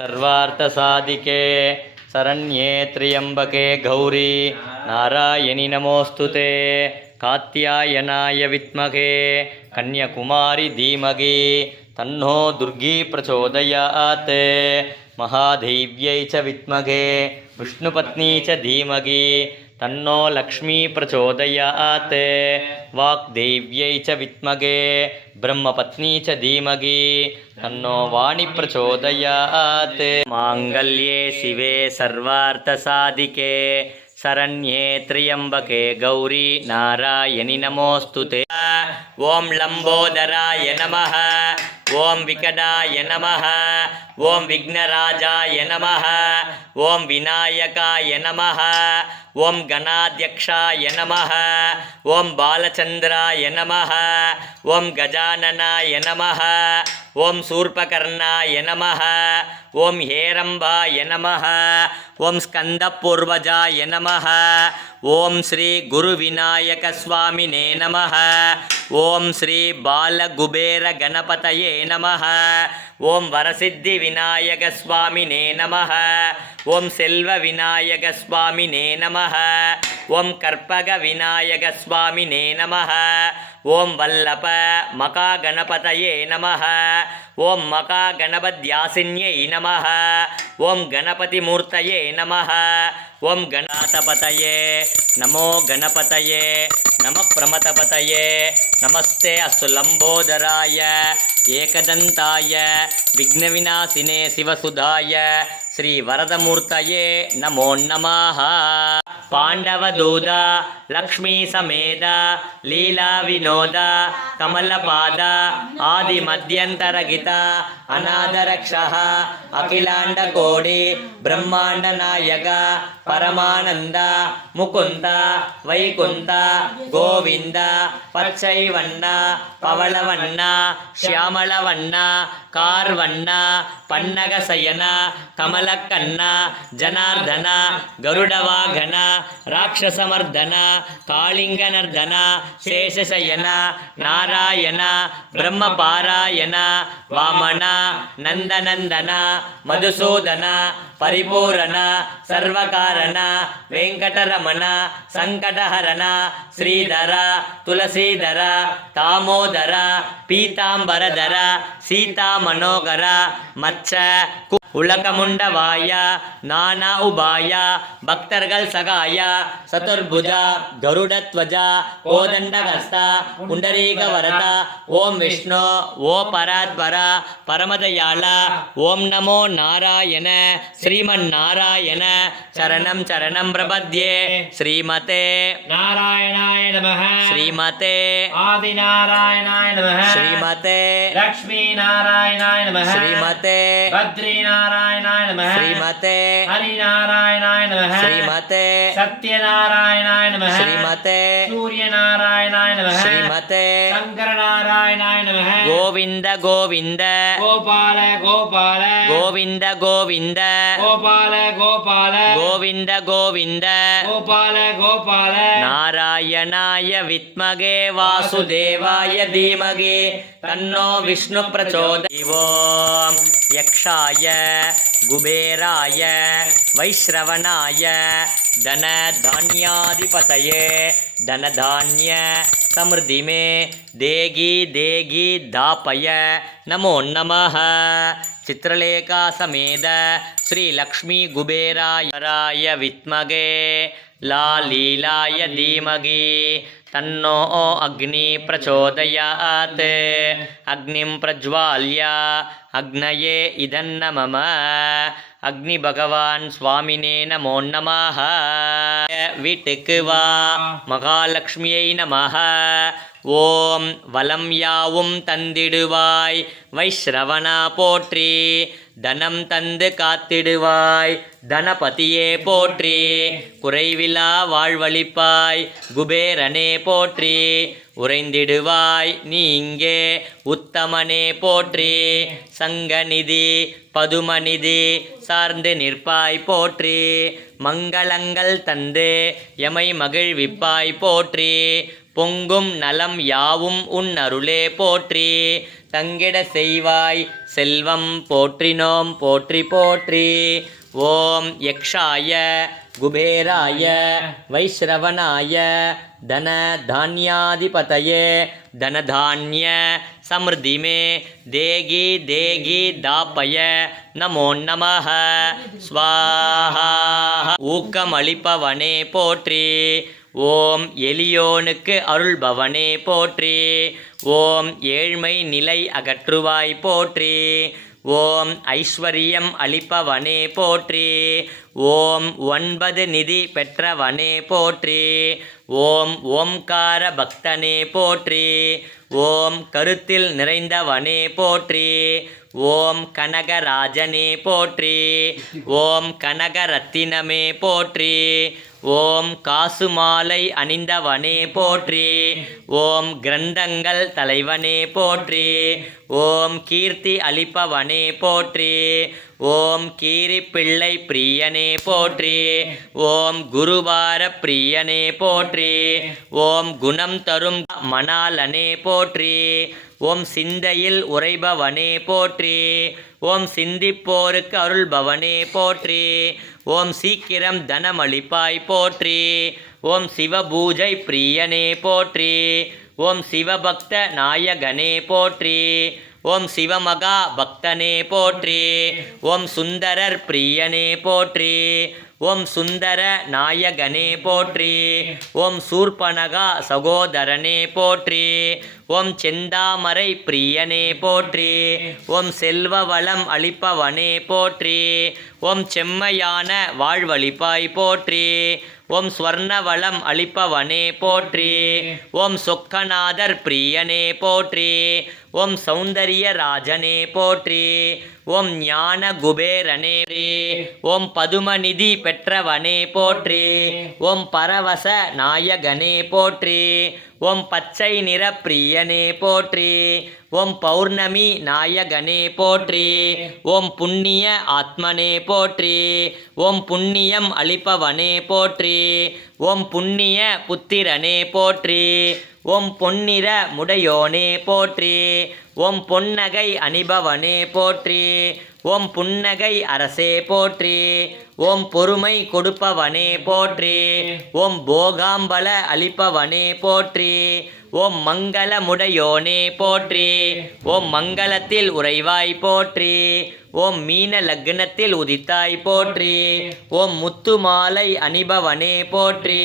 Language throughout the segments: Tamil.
सर्वार्थसाधिके शरण्ये त्र्यम्बके गौरी नारायणि नमोऽस्तुते। कात्यायनाय विद्महे कन्याकुमारी धीमहि तन्नो दुर्गी प्रचोदयात्। महादेव्यै च विद्महे विष्णुपत्नी च धीमहि तन्नो लक्ष्मी प्रचोदयात्। वाग्देव्यै च विद्महे ब्रह्मपत्नी च धीमहि तन्नो वाणी प्रचोदयात्। माङ्गल्ये शिवे सर्वार्थसाधिके शरण्ये त्र्यम्बके गौरी नारायणि नमोऽस्तुते। ॐ लम्बोदराय नमः, ॐ विकटाय नमः, ॐ विघ्नराजाय नमः, ॐ विनायकाय नमः, ॐ गणाध्यक्षाय नमः, ॐ बालचन्द्राय नमः, ॐ गजाननाय नमः, ॐ शूर्पकर्णाय नमः, ॐ हेरम्बाय नमः, ॐ स्कन्दपूर्वजाय नमः, ॐ श्री गुरुविनायकस्वामिने नमः, ॐ श्री बालकुबेरगणपतये नमः, ॐ वरसिद्धिविनायकस्वामिने नमः, ॐ सेल्वविनायकस्वामिने नमः, ॐ कर्पगविनायकस्वामिने नमः, ॐ वल्लभ मकागणपतये नमः, ॐ मकागणपत्यासिन्यै नमः, ॐ गणपतिमूर्तये नमः, ॐ गणातपतये नमो गणपतये नमः प्रमथपतये नमस्ते अस्तु लम्बोदराय एकदन्ताय विघ्नविनाशिने शिवसुधाय श्रीवरदमूर्तये नमो नमः। पाण्डवदूत लक्ष्मी समेत लीला विनोद कमलपाद आदिमध्यन्तरगित अनादरक्षः अखिलाण्डकोटि ब्रह्माण्डनायक परमानंद मुकुंद वैकुंठ गोविंद पच्चैवण्ण पवळवण्ण श्यामळवण्ण कार्वण्ण पन्नगशयन कमलकन्न जनार्दन गरुडवाहन राक्षसमर्दन कालिंगनर्दन शेषशयन नारायण ब्रह्मपारायण वामन नंदनंदन मधुसूदन परिपूरण सर्वकारण वेंकटरमण संकटहरण श्रीधर तुलसीधर दामोदर पीतांबरधर सीता मनोहर मच्छ उलकमुंडवाय नाना उबाय भक्तर्गल सगाय चतुर्भुज गरुडध्वज कोदंडहस्त पुंडरीकवरद ओम विष्णु ओ परात्पर परमदयाल ओम नमो नारायण श्रीमन्नारायण चरणं चरणं प्रपद्ये श्रीमते नारायणाय नमः श्रीमते आदिनारायणाय नमः श्रीमते लक्ष्मी नारायणाय नमः श्रीमते बद्री नारायणाय नमः श्रीमते हरिनारायणाय नमः श्रीमते सत्यनारायणाय नमः श्रीमते सूर्यनारायणाय नमः श्रीमते शंकरनारायणाय नमः गोविंद गोविंद गोपाल गोपाल गोविंद गोविंद गोपाल गोपाल गोविंद गोविंद गोपाल गोपाल नारायणाय विद्महे वासुदेवाय धीमहि तन्नो विष्णु प्रचोदयात्। ओम यक्षाय कुबेराय वैश्रवणाय धन धान्याधिपतये धन धान्य समृद्धि में देगी देगी दापय नमो नमः। चित्रलेखा समेत श्री लक्ष्मी कुबेराय विद्महे लालीलाय धीमहि तन्नो अग्नि प्रचोदयात्। अग्निं प्रज्वाल्य अग्नये इदन्नमम अग्नि भगवान स्वामिने नमो नमः। विटुक्वा महालक्ष्मियै नमः। ओम वलं यावुम तंदिடுவாய் வைஷ்ரவணா போற்றி தனம் தந்து காத்திடுவாய் தனபதியே போற்றி குறைவிலா வாழ்வளிப்பாய் குபேரனே போற்றி உறைந்திடுவாய் நீ இங்கே உத்தமனே போற்றி சங்கநிதி பதுமநிதி சார்ந்து நிற்பாய் போற்றி மங்களங்கள் தந்து எமை மகிழ்விப்பாய் போற்றி பொங்கும் நலம் யாவும் உன் அருளே போற்றி. தங்கிட செய்வாய் செல்வம் போற்றினோம் போற்றி போற்றி. ஓம் யக்ஷாய குபேராய வைஸ்ரவனாய தன தான்யாதிபதயே தனதான்ய சமிருதிமே தேகி தேகி தாப்பய நமோ நமः. ஸ்வாஹா. ஊக்கமளிப்பவனே போற்றி. ஓம் எளியோனுக்கு அருள்பவனே போற்றி. ஓம் ஏழ்மை நிலை அகற்றுவாய் போற்றி. ஓம் ஐஸ்வர்யம் அளிப்பவனே போற்றி. ஓம் 9 நிதி பெற்றவனே போற்றி. ஓம் ஓம்கார பக்தனே போற்றி. ஓம் கருத்தில் நிறைந்தவனே போற்றி. ஓம் கனகராஜனே போற்றி. ஓம் கனகரத்தினமே போற்றி. ஓம் காசுமாலை அணிந்தவனே போற்றி. ஓம் கிரந்தங்கள் தலைவனே போற்றி. ஓம் கீர்த்தி அளிப்பவனே போற்றி. ஓம் கீரிப்பிள்ளை பிரியனே போற்றி. ஓம் குருவார பிரியனே போற்றி. ஓம் குணம் தரும் மணாலனே போற்றி. ஓம் சிந்தையில் உறைபவனே போற்றி. ஓம் சிந்திப்போருக்கு அருள்பவனே போற்றி. ஓம் சீக்கிரம் தனமளிப்பாய் போற்றி. ஓம் சிவபூஜை பிரியனே போற்றி. ஓம் சிவபக்த நாயகனே போற்றி. ஓம் சிவமகா பக்தனே போற்றி. ஓம் சுந்தரர் பிரியனே போற்றி. ஓம் சுந்தர நாயகனே போற்றி. ஓம் சூர்பனகா சகோதரனே போற்றி. ஓம் செந்தாமரை பிரியனே போற்றி. ஓம் செல்வ வளம் அளிப்பவனே போற்றி. ஓம் செம்மையான வாழ்வளிப்பாய் போற்றி. ஓம் ஸ்வர்ணவளம் அளிப்பவனே போற்றி. ஓம் சொக்கநாதர் பிரியனே போற்றி. ஓம் சௌந்தரிய ராஜனே போற்றி. ஓம் ஞான குபேரனே. ஓம் பதுமநிதி பெற்றவனே போற்றி. ஓம் பரவச நாயகனே போற்றி. ஓம் பச்சை நிற பிரியனே போற்றி. ஓம் பௌர்ணமி நாயகனே போற்றி. ஓம் புண்ணிய ஆத்மனே போற்றி. ஓம் புண்ணியம் அளிப்பவனே போற்றி. ஓம் புண்ணிய புத்திரனே போற்றி. ஓம் பொன்னிற முடையோனே போற்றி. ஓம் பொன்னகை அணிபவனே போற்றி. ஓம் புன்னகை அரசே போற்றி. ஓம் பொறுமை கொடுப்பவனே போற்றி. ஓம் போகாம்பல அளிப்பவனே போற்றி. ஓம் மங்களமுடையோனே போற்றி. ஓம் மங்களத்தில் உறைவாய் போற்றி. ஓம் மீன லக்னத்தில் உதித்தாய் போற்றி. ஓம் முத்துமாலை அணிபவனே போற்றி.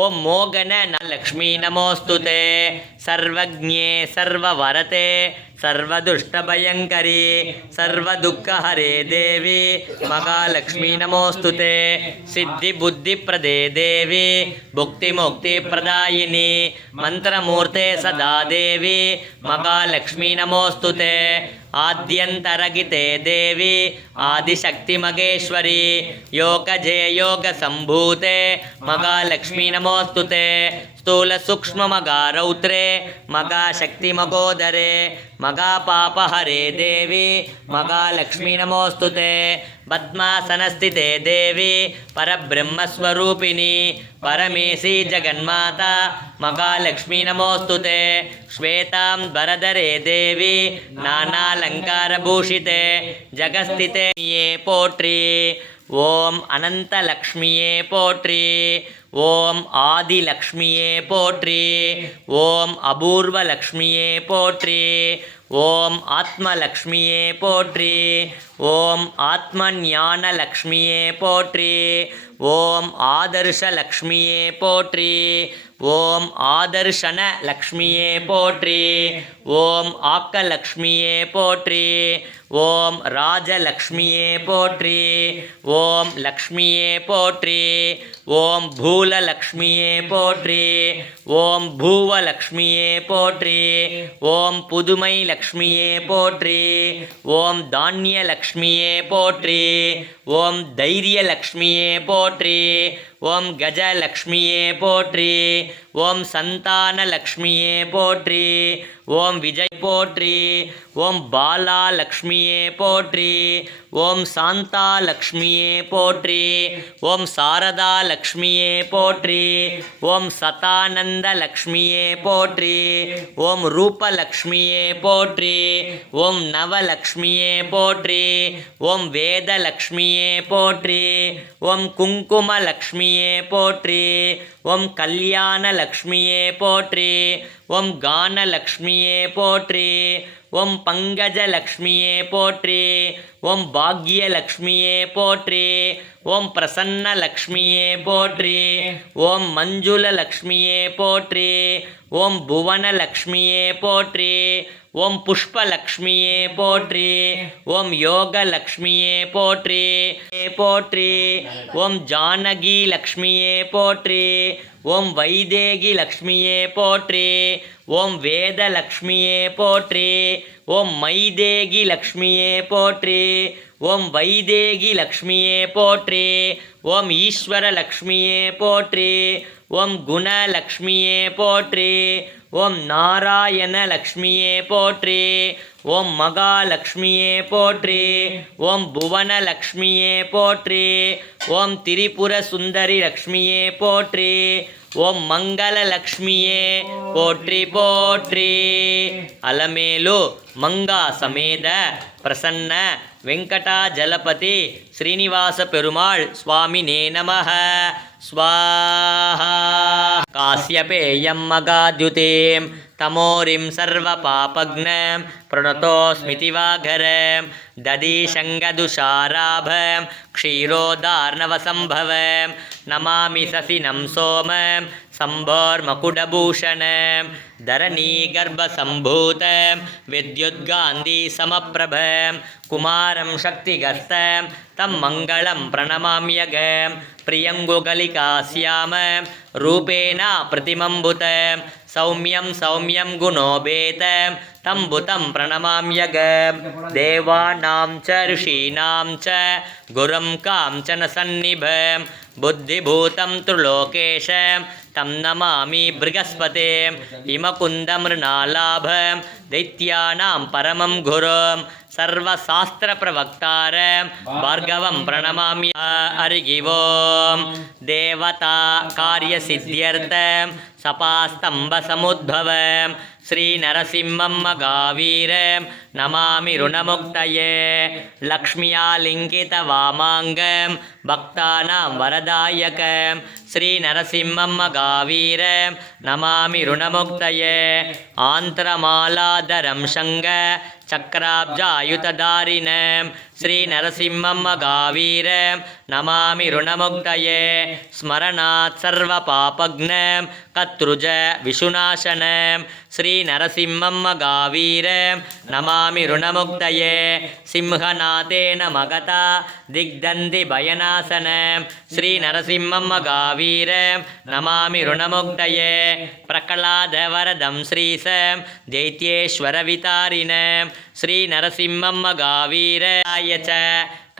ஓம் மோகன லக்ஷ்மி நமோஸ்துதே. சர்வஜ்ஞே சர்வவரதே சர்வதுஷ்டபயங்கரி சர்வதுக்கஹரே தேவி மகாலக்ஷ்மி நமோஸ்துதே. சித்தி புத்தி பிரதே தேவி புக்தி முக்தி பிரதாயினி மந்திரமூர்த்தே சதா தேவி மகாலக்ஷ்மி நமோஸ்துதே. ஆத்யந்தரகிதே தேவி ஆதிசக்தி மகேஸ்வரி யோகஜே யோக சம்பூதே மகாலக்ஷ்மி நமோஸ்துதே. स्थूल सूक्ष्म मगा रौद्रे मगा शक्ति मगोदरे मगा पापहरे देवी मगा लक्ष्मी नमोस्तुते. पद्मासनस्थिते देवी परब्रह्मस्वरूपिणी परमेशी जगन्माता मगा लक्ष्मी नमोस्तुते. श्वेतांबरधरे देवी नानालंकारभूषिते जगस्थिते ये पोट्री. ओम अनंत लक्ष्मीये पोट्री. ओम आदि लक्ष्मीये पोट्री. ओम अपूर्व लक्ष्मीये पोट्री. ओम आत्मलक्ष्मीये पोट्री. ओम आत्मज्ञान लक्ष्मीये पोट्री. ओम आदर्श लक्ष्मीये पोट्री. ओम आदर्शन लक्ष्मीये पोट्री. ओम आक लक्ष्मीये पोट्री. ओम राजलक्ष्मीये पोट्री. ओम लक्ष्मीये पोट्री. ओम भूल लक्ष्मीये पोट्री. ओम भूव लक्ष्मीये पोट्री. ओम पुदुमै लक्ष्मीये पोट्री. ओम धान्य लक्ष्मीये पोट्री. ओम धैर्य लक्ष्मीये पोट्री. ஓம் கஜலக்ஷ்மியே போற்றி, ஓம் சந்தானலக்ஷ்மியே போற்றி, ஓம் விஜய் போற்றி, ஓம் பாலாலக்ஷ்மியே போற்றி, ஓம் சாந்தாலக்ஷ்மியே போற்றி, ஓம் சாரதாலக்ஷ்மியே போற்றி, ஓம் சதானந்தலக்ஷ்மியே போற்றி, ஓம் ரூபலக்ஷ்மியே போற்றி, ஓம் நவலக்ஷ்மியே போற்றி, ஓம் வேதலக்ஷ்மியே போற்றி, ஓம் குங்குமலக்ஷ்மியே போற்றி, ஓம் கல்யாணலக்ஷ்மியே போற்றி, ஓம் கானலக்ஷ்மியே போற்றி, ஓம் பங்கஜலக்ஷ்மியே போற்றி, ஓம் பாக்யலக்ஷ்மியே போற்றி, ஓம் பிரசன்னலக்ஷ்மியே போற்றி, ஓம் மஞ்சுளலக்ஷ்மியே போற்றி, ஓம் புவனலக்ஷ்மியே போற்றி, ஓம் புஷ்பலக்ஷ்மியே போற்றி, ஓம் யோகலக்ஷ்மியே போற்றி போற்றி, ஓம் ஜானகி லக்ஷ்மியே போற்றி, ஓம் வைதேகி லக்ஷ்மியே போற்றி, ஓம் வேதலக்ஷ்மியே போற்றி, ஓம் மைதேகி லக்ஷ்மியே போற்றி, ஓம் வைதேகி லக்ஷ்மியே போற்றி, ஓம் ஈஸ்வர லக்ஷ்மியே போற்றி, ஓம் குணலக்ஷ்மியே போற்றி, ஓம் நாராயண லக்ஷ்மியே போற்றி, ஓம் மகாலக்ஷ்மியே போற்றி, ஓம் புவனலக்ஷ்மியே போற்றி, ஓம் திரிபுர சுந்தரி லக்ஷ்மியே போற்றி, ஓம் மங்களலக்ஷ்மியே போற்றி போற்றி. அலமேலு மங்கா சமேத பிரசன்ன வெங்கடாஜலபதி ஸ்ரீனிவாச பெருமாள் சுவாமினே நமः. ஸ்வாஹா. காஸ்யபேயம் மகாத்யுதேம் தமோரிம் சர்வபாபக்னம் பிரணதோஸ்மிதி வாகரம் ததீஷங்கதுஷாராபம் க்ஷீரோதார்ணவசம்பவம் நமாமி சசினம் சோமம் சம்போர்மகுடபூஷணம் தரணீகர்ப்பசம்பூதம் வித்யுத்காந்தி சமப்பிரபம் குமாரம் சக்திகஸ்தம் தம் மங்களம் பிரணமாம்யகம் பிரியங்குகலிகாஸ்யாமம் ரூபேண பிரதிமம்புதம் சௌமியம் சௌமியம் குணோபேதம் தம் புதம் பிரணமாம்யகம் தேவானாம் ச ரிஷீனாம் ச குரும் காஞ்சன சந்நிபம் புத்திபூதம் துலோகேஷம் தம் நமாமி ப்ருகஸ்பதேம் இமகுந்தமிருணாலாபம் தைத்யானாம் பரமம் குரும் சர்வசாஸ்திரப்பிரவக்தாரம் பார்கவம் பிரணமாமி. ஹரி ஓம். தேவதா காரியசித்தியர்த்தம் சபாஸ்தம்பசமுத்பவம் ஸ்ரீநரசிம்மம் மகாவீரம் நமாமி ருணமுக்தயே லக்ஷ்மியாலிங்கிதவாமாங்கம் பக்தானாம் வரதாயகம் ஸ்ரீநரசிம்மம் மகாவீரம் நமாமி ருணமுக்தயே ஆந்திரமாலாதரம் சங்க சக்கராப்ஜாயுததாரிணம் ஸ்ரீநரசிம்மம் மகாவீரம் நமாமி ருணமுக்தயே ஸ்மரணாத் சர்வபாபக்னம் கத்ருஜ விஷுநாசனம் ஸ்ரீநரசிம்மம் மகாவீரம் நமாமி ருணமுக்தயே சிம்ஹநாதேன மகதா திக்தந்தி பயநாசனம் ஸ்ரீநரசிம்மம் மகாவீரம் நமாமி ருணமுக்தயே பிரகலாதவரதம் ஸ்ரீசம் தைத்யேஸ்வரவிதாரிணம் ஸ்ரீநரசிம்மம் மகாவீராய ச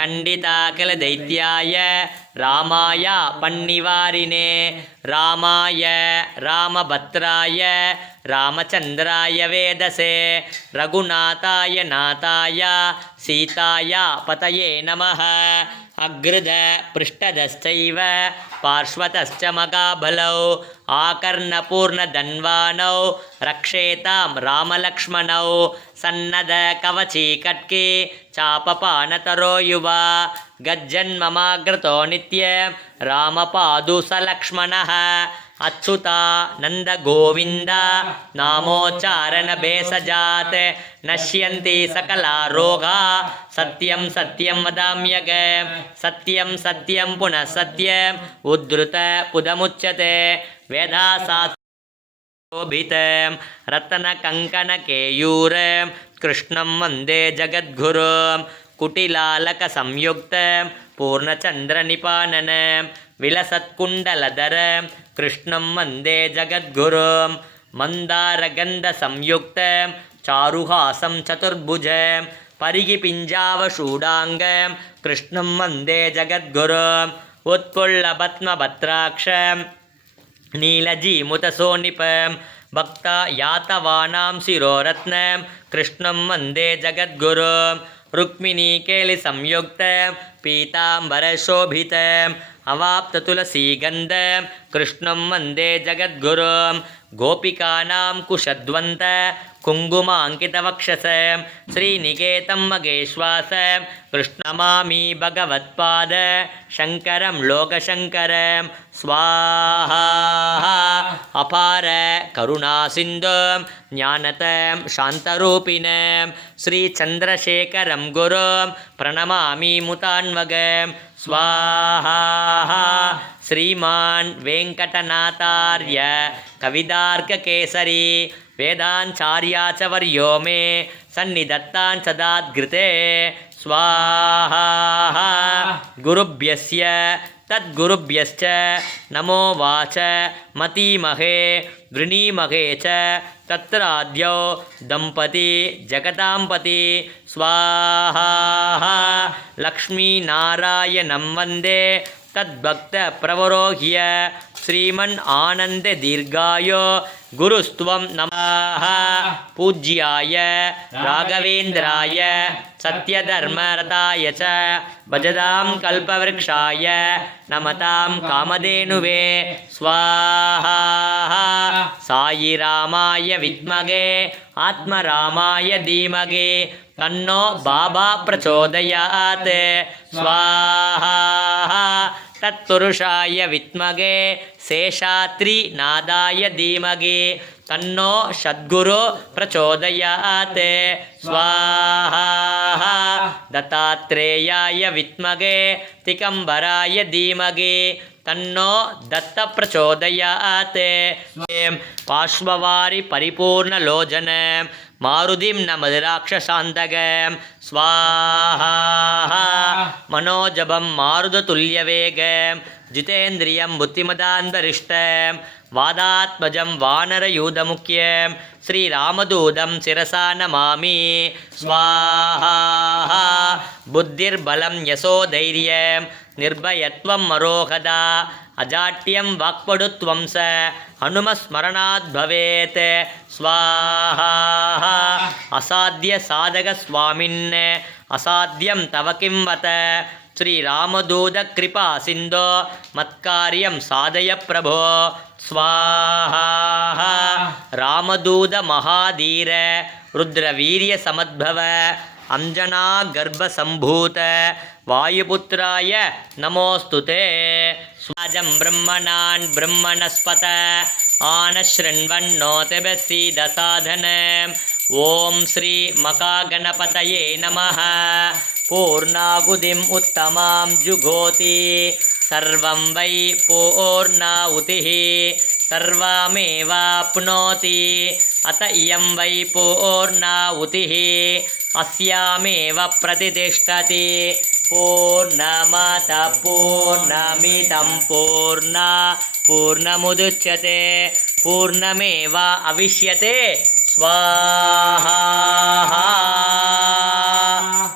கண்டிதாகல தைத்யாய ராமாய பன்னிவாரினே ராமாய ராமபத்ராய ராமச்சந்திராய வேதசே ரகுநாதாய நாதாய சீதாய பதயே நமः. அக்ருத பிருஷ்டதஸ்சைவ பார்ஷ்வதஸ்ச மகாபலௌ ஆகர்ணபூர்ணதன்வானௌ ரக்ஷேதாம் ராமலக்ஷ்மணௌ சன்னத கவச்சி கட்கே சாபபானதரோ யுவா கஜ்ஜன்மமாக்ருதோ நித்யம் ராமபாதுசலக்ஷ்மணः அச்சுதா நந்த கோவிந்த நாமோச்சாரண பேசஜாத் நஷ்யந்தி சகலா ரோகா சத்யம் சத்யம் வதாம்யகம் சத்யம் சத்யம் புனः சத்யம் உத்ருத புதமுச்சதே வேதாசாஸ்திரோபிதம் ரத்னகங்கணகேயூரம் கிருஷ்ணம் வந்தே ஜகத்குரும் குட்டிலாலகசம்யுக்தம் பூர்ணச்சந்திரநிபானனம் விலசத்குண்டலதரம் கிருஷ்ணம் வந்தே ஜகத்குரும் மந்தாரகந்தசம்யுக்தம் சாருஹாசம் சதுர்புஜம் பரிகி பிஞ்சாவஷூடாங்கம் கிருஷ்ணம் வந்தே ஜகத்குரும் उत्पुल्लपद्मभद्राक्षं नीलजीमुतसोनिपं भक्ता यातवानां शिरोरत्नं कृष्णं वन्दे जगद्गुरुं रुक्मिणीकेलिसंयुक्तं पीताम्बरशोभितम् अवाप्ततुलसीगन्धं कृष्णं वन्दे जगद्गुरुं गोपिकानां कुशध्वन्त कुङ्कुमाङ्कितवक्षसं श्रीनिकेतं मगेश्वासं कृष्णमामि भगवत्पाद शङ्करं लोकशङ्करं स्वाहा अपार करुणासिन्धुं ज्ञानतं शान्तरूपिणं श्रीचन्द्रशेखरं गुरुं प्रणमामि मुतान्वगं स्वाहा श्रीमान् वेङ्कटनाथार्य कविदार्ककेसरी वेदांचार्या च वर्यो मे सन्निधत्तान् सदाद्घृते स्वाहा गुरुभ्यस्य तद्गुरुभ्यश्च नमो वाच मतीमहे वृणीमहे च तत्राद्यौ दम्पती जगताम्पति स्वाहा लक्ष्मीनारायणं वन्दे तद्भक्तप्रवरोह्य श्रीमन् आनन्ददीर्घायो गुरुस्त्वं नमः पूज्याय राघवेन्द्राय सत्यधर्मरताय च भजतां कल्पवृक्षाय नमतां कामधेनुवे स्वाहा साईरामाय विद्महे आत्मरामाय धीमहि तन्नो बाबा प्रचोदयात् स्वाहा तत्पुरुषाय विद्महे शेषाद्रिनाथाय धीमहि तन्नो सद्गुरु प्रचोदयात् स्वाहा दत्तात्रेयाय विद्महे दिगम्बराय धीमहि तन्नो दत्त प्रचोदयात् पार्श्ववारि परिपूर्णलोचन मारुतिं नमद्राक्षसान्तकं स्वाहा मनोजभं मारुततुल्यवेगं जितेन्द्रियं बुद्धिमतान्तरिष्टं वादात्मजं वानरयूथमुख्यं श्रीरामदूतं शिरसा नमामि स्वाहा बुद्धिर्बलं यशोधैर्यं निर्भयत्वं मरोहदा अजाट्यं वाक्पटुत्वं स हनुमस्मरणात् भवेत् स्वाहा असाध्यसाधकस्वामिन् असाध्यं तव किं वत श्रीरामदूतकृपा सिन्धो मत्कार्यं साधय प्रभो स्वाहा रामदूतमहाधीर रुद्रवीर्यसमद्भव अंजनागर्भसम्भूत वायुपुत्राय नमोऽस्तुते स्वाजं ब्रह्मणान् ब्रह्मणस्पत आनशृण्वन्नोतिभिस्सीदसाधनम् ॐ श्री मकागणपतये नमः पूर्णाहुतिम् उत्तमां जुहोति सर्वं वै पूर्णाहुतिः सर्वमेवाप्नोति अत इयं वै पूर्णाहुतिः अस्यामेव प्रतिष्ठति पूर्णमतः पूर्णमिदं पूर्णमुदच्यते पूर्णमेव अविष्यते स्वाहा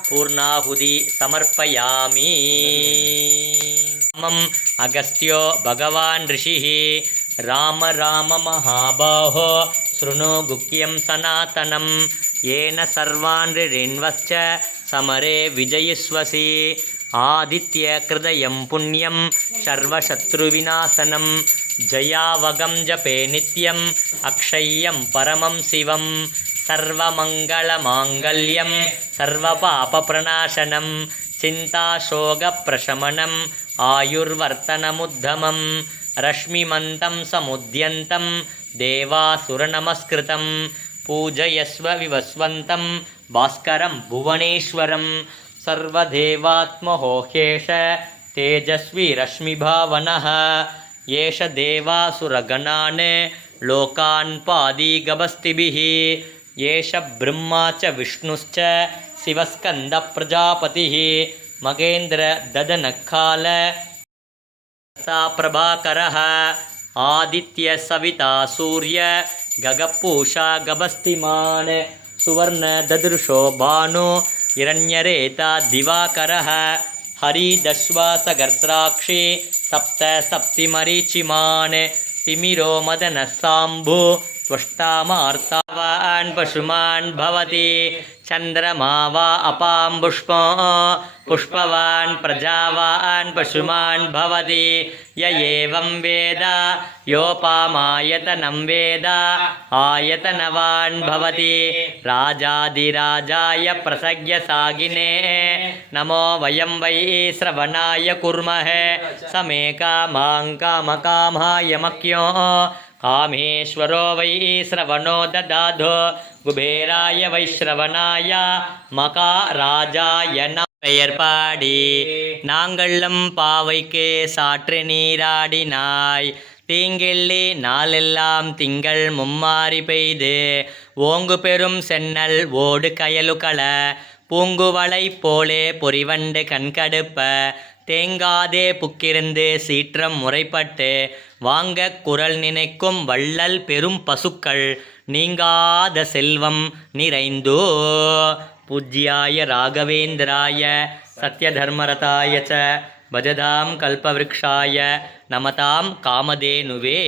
पूर्णाहुति समर्पयामि मम अगस्त्यो भगवान् ऋषिः राम राम महाबाहो शृणु गुह्यं सनातनं येन सर्वान् ऋण्वश्च समरे विजयिष्वसि आदित्यकृदयं पुण्यं सर्वशत्रुविनाशनं जयावगं जपे नित्यम् अक्षय्यं परमं शिवं सर्वमङ्गलमाङ्गल्यं सर्वपापप्रणाशनं चिन्ताशोकप्रशमनम् आयुर्वर्तनमुद्धमं रश्मिमन्तं समुद्यन्तं देवासुरनमस्कृतं पूजयस्व विवस्वन्तं भास्करं भुवनेश्वरं सर्वदेवात्महोह्येष तेजस्वी रश्मिभावनः येष देवासुरगणान् लोकान् पादीगभस्तिभिः येष ब्रह्मा च विष्णुश्च शिवस्कन्दप्रजापतिः मगेन्द्र ददनकाल प्रभाकरः आदित्य सविता सूर्य गगपूषा गभस्तिमान् सुवर्ण ददृशो भानु हिरण्यरेता दिवाकरः हरिदश्वासगर्स्राक्षी सप्त सप्तिमरीचिमान् तिमिरो मदनसाम्भु त्वष्टामार्तावान् पशुमान् भवति चन्द्रमा वा अपां पुष्पवान् प्रजावान् पशुमान् भवति य एवं वेद योपामायतनं वेद आयतनवान् भवति राजाधिराजाय प्रसज्ञसागिने नमो वयं वै श्रवणाय कुर्मः समे कामां कामकामाय मख्यो कामेश्वरो वै श्रवणो ददाधो குபேராய வைஸ்ரவனாய மகாராஜாய பெயர் பாடி நாங்களம் பாவைக்கு சாற்று நீராடினாய் தீங்கிள்ளி நாளெல்லாம் திங்கள் மும்மாறி பெய்து ஓங்கு பெரும் சென்னல் ஓடு கயலுகள பூங்குவளை போலே பொறிவண்டு கண்கடுப்ப தேங்காதே புக்கிருந்து சீற்றம் முறைப்பட்டு வாங்க குரல் நினைக்கும் வள்ளல் பெரும் பசுக்கள் நீங்காத செல்வம் நிறைந்தோ பூஜ்யாய ராகவேந்திராய சத்யதர்மரதாய ச பஜதாம் கல்பவ்ருக்ஷாய நமதாம் காமதேனுவே.